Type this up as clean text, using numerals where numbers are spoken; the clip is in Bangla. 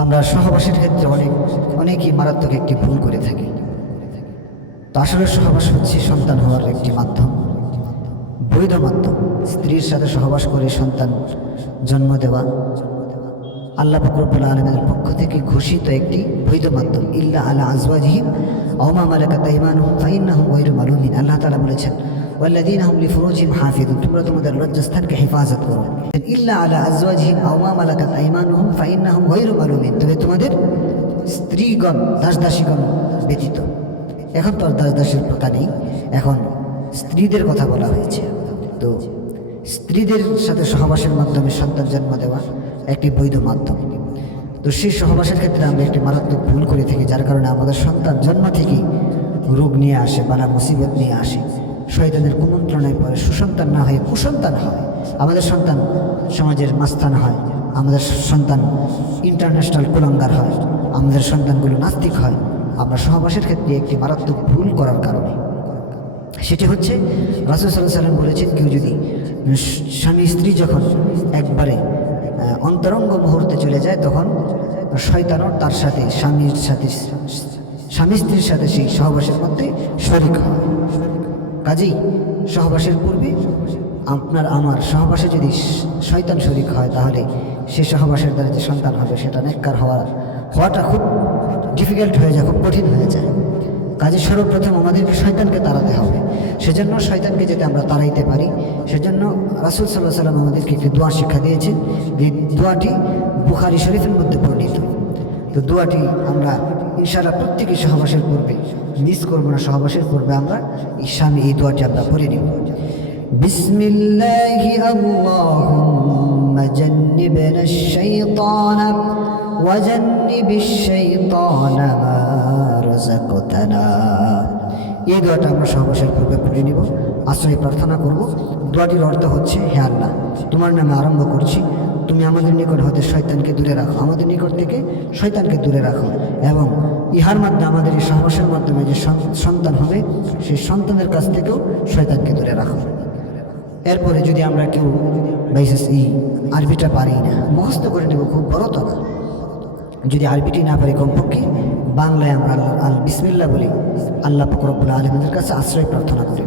আমরা সহবাসের ক্ষেত্রে অনেকই মারাত্মক একটি ভুল করে থাকি। তো আসলে সহবাস হচ্ছে সন্তান হওয়ার একটি মাধ্যম, বৈধ মাধ্যম। স্ত্রীর সাথে সহবাস করে সন্তান জন্ম দেওয়া আল্লাহ পাক রব্বুল আলামিনের পক্ষ থেকে ঘোষিত একটি বৈধ মাধ্যম। ইল্লা আলা আজওয়াজিহিম আও মা মালাকাত আইমানুহুম ফাইন্নাহুম গায়রু মালুমিন। আল্লাহ তাআলা বলেছেন, ওয়াল্লাযীনা হুম লিফুরুজিহিম হাফিযুন, তোমরা তোমাদের লজ্জাস্থানকে হেফাজত করো। ইল্লা আলা আজওয়াজিহিম আও মা মালাকাত আইমানুহুম ফাইন্নাহুম গায়রু মালুমিন, তবে তোমাদের স্ত্রীগণ দাসদাসীগণ ব্যতীত। এখন তো আর দাসদাসীর প্রথা নেই, এখন স্ত্রীদের কথা বলা হয়েছে। তো স্ত্রীদের সাথে সহবাসের মাধ্যমে সন্তান জন্ম দেওয়া একটি বৈধ মাধ্যম। তো সেই সহবাসের ক্ষেত্রে আমরা একটি মারাত্মক ভুল করে থাকি, যার কারণে আমাদের সন্তান জন্ম থেকেই রোগ নিয়ে আসে, বালা মুসিবত নিয়ে আসে, শয়তানের কুমন্ত্রণায় পড়ে সুসন্তান না হয়ে কুসন্তান হয়। আমাদের সন্তান সমাজের মাস্তান হয়, আমাদের সন্তান ইন্টারন্যাশনাল কুলাঙ্গার হয়, আমাদের সন্তানগুলো নাস্তিক হয়। আমরা সহবাসের ক্ষেত্রে একটি মারাত্মক ভুল করার কারণে, সেটি হচ্ছে রাসূল সাল্লাল্লাহু আলাইহি ওয়াসাল্লাম বলেছেন, কেউ যদি স্বামী স্ত্রী যখন একবারে অন্তরঙ্গ মুহূর্তে চলে যায়, তখন শয়তানও তার সাথে স্বামী স্ত্রীর সাথে সেই সহবাসের মধ্যে শরীক হয়। কাজেই সহবাসের পূর্বে আপনার আমার সহবাসে যদি শয়তান শরীক হয়, তাহলে সে সহবাসের দ্বারা যে সন্তান হবে সেটা নেককার হওয়াটা খুব ডিফিকাল্ট হয়ে যায়, খুব কঠিন হয়ে যায়। কাজে সর্বপ্রথম আমাদেরকে শয়তানকে তাড়াতে হবে। সেজন্য শয়তানকে যাতে আমরা তাড়াইতে পারি, সেজন্য রাসূল সাল্লাল্লাহু আলাইহি ওয়াসাল্লাম আমাদেরকে একটি দোয়া শিক্ষা দিয়েছেন। যে দোয়াটি বুখারী শরীফের মধ্যে বর্ণিত। তো দোয়াটি আমরা ইনশাআল্লাহ প্রত্যেকেই সহবাসের পূর্বে মিস করব না, সহবাসের পূর্বে আমরা এই দোয়াটি আমরা পড়ে নেব। বিসমিল্লাহি আল্লাহুম্মা জান্নিবনাশ শাইতানা ওয়া জান্নিবিশ শাইতানা মা রাযাকতানা। এই দোয়াটা আমরা সহবাসের পূর্বে পড়ে নিব, আশ্রয় প্রার্থনা করব। দোয়াটির অর্থ হচ্ছে, হে আল্লাহ, তোমার নামে আরম্ভ করছি, তুমি আমাদের নিকট হতে শয়তানকে দূরে রাখো, আমাদের নিকট থেকে শয়তানকে দূরে রাখো, এবং ইহার মাধ্যমে আমাদের এই সহবাসের মাধ্যমে যে সন্তান হবে, সেই সন্তানের কাছ থেকেও শয়তানকে দূরে রাখো। এরপরে যদি আমরা কেউ বাইসেস এই আরবিটা পারি না, মুখস্থ করে নেব, খুব বড় তো না। যদি আরবিটি না পারি, কমপক্ষে বাংলায় আমরা বিসমিল্লাহ বলি আল্লাহ পাক রব্বুল আলামিনের কাছে আশ্রয় প্রার্থনা করি।